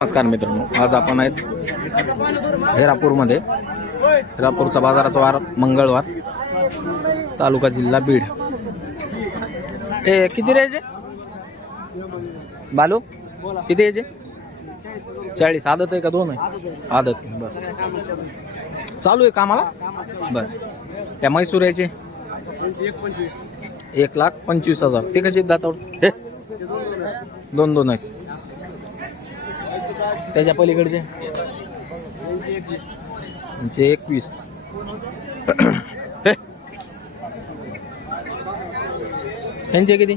नमस्कार मित्रांनो, आज आपण आहेत हेरापूरमध्ये. हेरापूरचा बाजाराचा वार मंगळवार, तालुका जिल्हा बीड. ए किती द्यायचे बालू? किती द्यायचे? 40. आदत आहे का दोन आहे? आदत. बस चालू आहे कामाला. बरं, त्या म्हैसूर याचे 1,25,000. ते कसे दातावर? दोन आहेत. त्याच्या पलीकडचे 21. त्यांचे किती?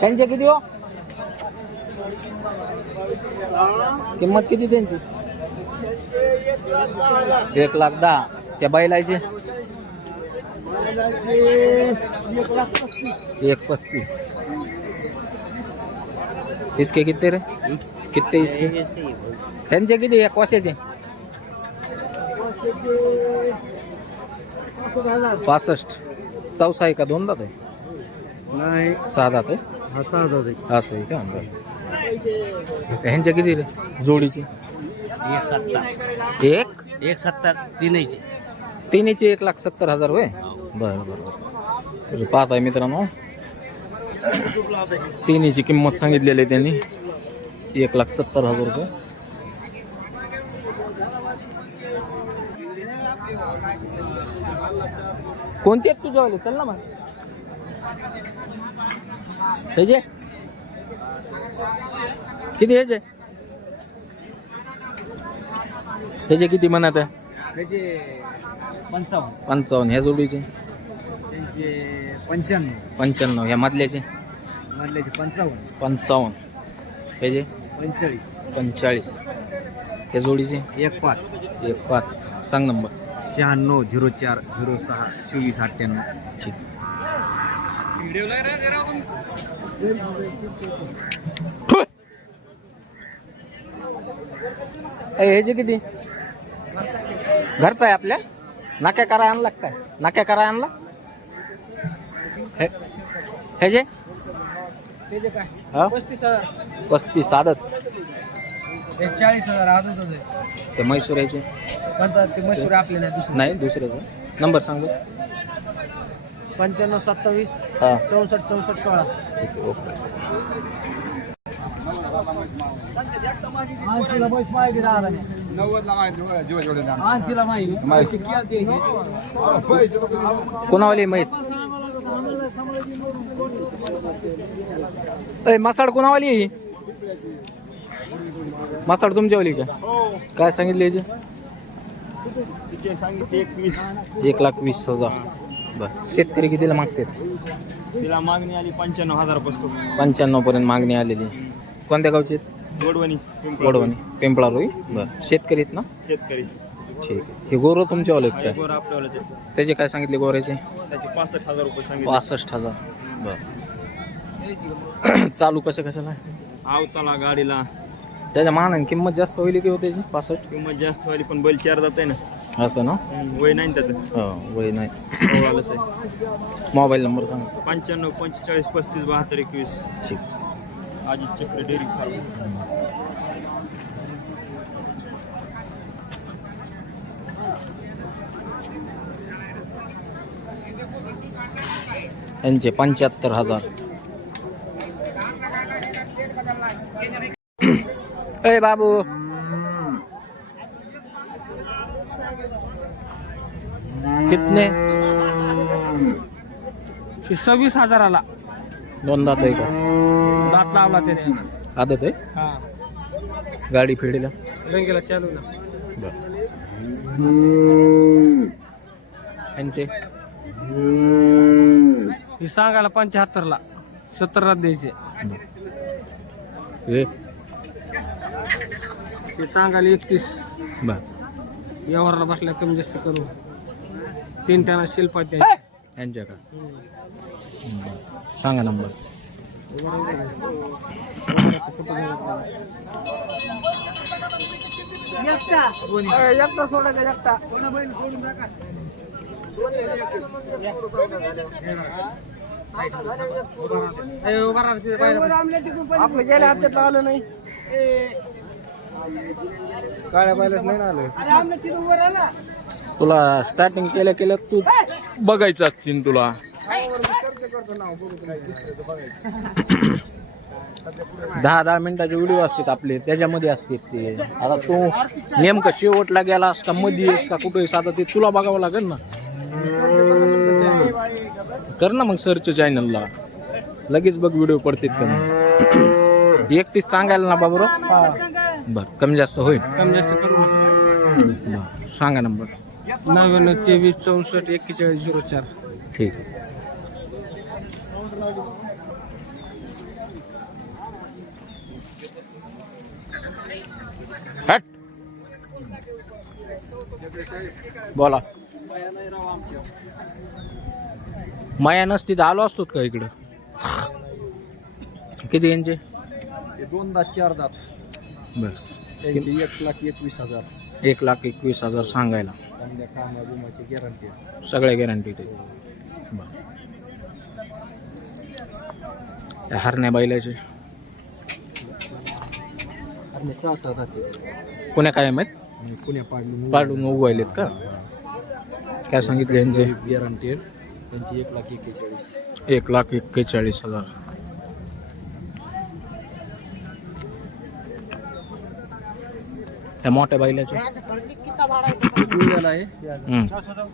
त्यांचे किती हो? किंमत किती त्यांची? 1,10,000. त्या बैलाचे 1,35,000. इसके कितने रे? कितने इसके? त्यांचे किती? एक वर्षाचे 65. चौसा आहे का दोन दात आहे? नाही, 6 दात आहे. हा 6 दात आहे. असं आहे का? ह्यांच्या किती रे जोडीची? 1,70 तीनचे. तिन्हीचे 1,70,000 होय. बरं बरं. पाहत आहे मित्रांनो, तिन्हीची किंमत सांगितलेली आहे त्यांनी 1,70,000 रुपये. कोणते आहेत तुझ्यावाले? चल ना मग. ह्याचे किती? ह्याचे किती म्हणत आहे? त्याचे 55. ह्या जोडीचे त्यांचे 95. 95. ह्या मधल्याचे मधल्याचे 55. 55. ह्याचे 45. ह्या जोडीचे 1,5. सांग नंबर. 96 04 06 24 98. ठीक. ह्याचे किती? घरचा आहे आपल्या? नाक्या करा आणला काय? नाक्या करा आणला ह्याचे? त्याचे काय? हा? 35,000. 35. आदत? 40,000 आदत होते. ते म्हैसूर याचे ते मशहूर आपले नाही दुसरे. नाही, दुसऱ्याचं नंबर सांगू. 95 27 हां 64 64 16. ओके. कोणावाली म्हैस? मासाड कोणावाली आहे ही? मासाड तुमच्यावाली का? काय सांगितले याचे? सांगितले 21. 1,20,000. बरं. शेतकरी कितीला मागतात? तिला मागणी आली 95,000 पासून. 95 पर्यंत मागणी आलेली. कोणत्या गावचे? वडवणी. पिंपळा रोई. बरं. शेतकरी आहेत ना? शेतकरी. ठीक आहे. हे गोरं तुमच्यावाले आहेत काय? गोर आपल्याला त्याचे काय सांगितले गोऱ्याचे? त्याचे 65,000 रुपये सांगितले. 65,000. बरं. चालू कशाला? आवताला गाडीला त्याच्या मानाने किंमत जास्त होईल की हो त्याची? 65. किंमत जास्त व्हायली, पण बैल 4 जात आहे ना. असं ना? वय नाही ना त्याचं. हो, वय नाही. आलंच आहे. मोबाईल नंबर सांग. 95 45 35 72 21. ठीक. अजित चक्र डेअरी फार्म. यांचे 75,000. ए बाबू, कितने? 26,000 दोन दात आहे का? दात लावला त्याने. आदत आहे? हा, गाडी फेडीला रंगीला चालू ना. यांचे ही सांगायला 75 70 द्यायचे. हे सांगायला 31. बर. व्यवहारला बसल्या कमी जास्त करू 3 टना शिल्पा यांच्या का सांगा नंबर. आपलं गेल्या हप्त्यात आलं नाही, काळ्या बायलाच नाही आलं. तुला स्टार्टिंग केल्या केल्या तू बघायचं असतील तुला. 10-10 मिनिटाचे व्हिडिओ असतात आपले, त्याच्यामध्ये असतात ते. आता तू नेमकं शेवटला गेलास का मध्ये आहेस का कुठे आहेस, आता ते तुला बघावं लागेल ना. कर ना मग सर्च चॅनलला, लगेच बघ व्हिडिओ पडतात का नाही. 31 सांगायला ना बाबरो. बरं कमी जास्त होईल. कमी जास्त करू. बरं, सांगा नंबर. 99 23 64 41 04. ठीक आहे. हट बोला. माया नसती तर आलो असतो का इकडं. किती यांचे. 2 दात 4 दात. बर त्यांची 1,21,000. 1,21,000 सांगायला. चांगल्या कामाची गॅरंटी. सगळ्या गॅरंटी ते. बर त्या हरण्या बैलाचे आणि 6-7 दात. पुण्या काय माहीत पुण्या पाडून उगवायलेत का. काय सांगितले यांचे. गॅरंटी त्यांची 1,41,000. 1,41,000. त्या मोठ्या बैलाचे आहे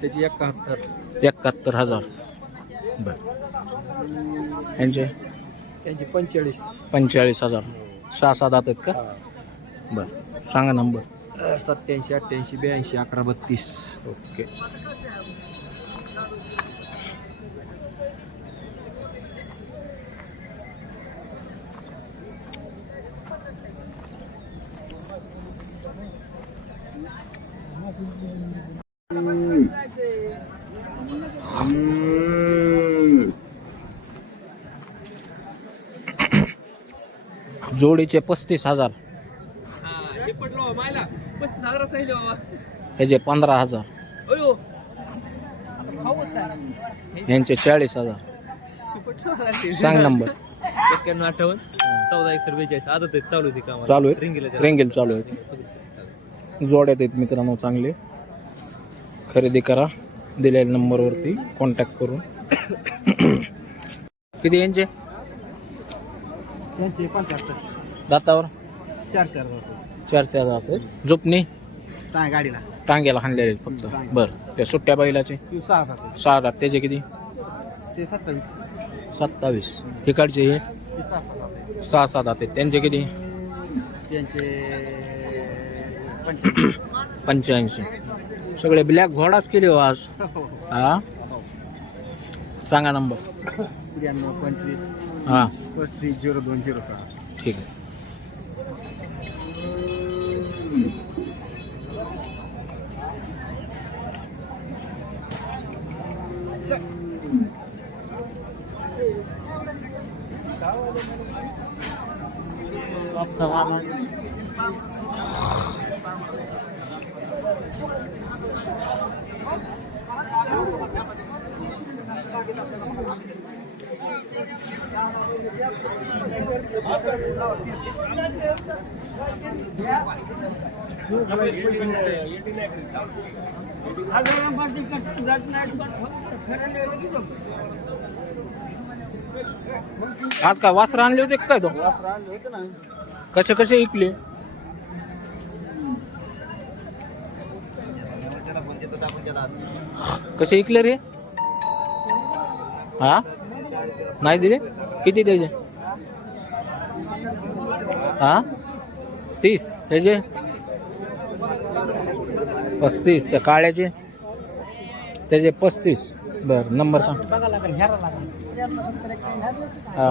त्याची 71,000. बर यांचे त्यांची 45. 45,000. 6-7 दात आहेत का. बर सांगा नंबर. 87 88 82 11 32. ओके. जोडीचे 35,000. ह्याचे 15,000. यांचे 40,000. सांग नंबर. 91 14 142. आदत आहे, चालू आहे काम. चालू आहे रेंगेल चालू आहे. जोड्यात आहेत मित्रांनो चांगले. खरेदी करा दिलेल्या नंबरवरती कॉन्टॅक्ट करून. किती यांचे. त्यांची 75. दातावर 4 4 दात आहेत. झोपणी काय गाडीला टांग्याला हाणलेले आहेत फक्त. बरं त्या सुट्ट्या बैलाचे 6 दात. 6 दात. त्याचे किती. ते 27. 27. तिकडचे हे ते 6 दात. 6-7 दात आहेत. त्यांचे किती. त्यांचे 85. सगळे ब्लॅक घोडाच केले हो आज. हा सांगा नंबर. 93 25 हां 35 02 06. ठीक आहे. आज काय वासर आणले होते काय तो. कसे कसे इकले. कसे इकले रे. हा नाही दिले. किती द्यायचे. हा 30. त्याचे 35. त्या काळ्याचे त्याचे 35. बरं नंबर सांग. हा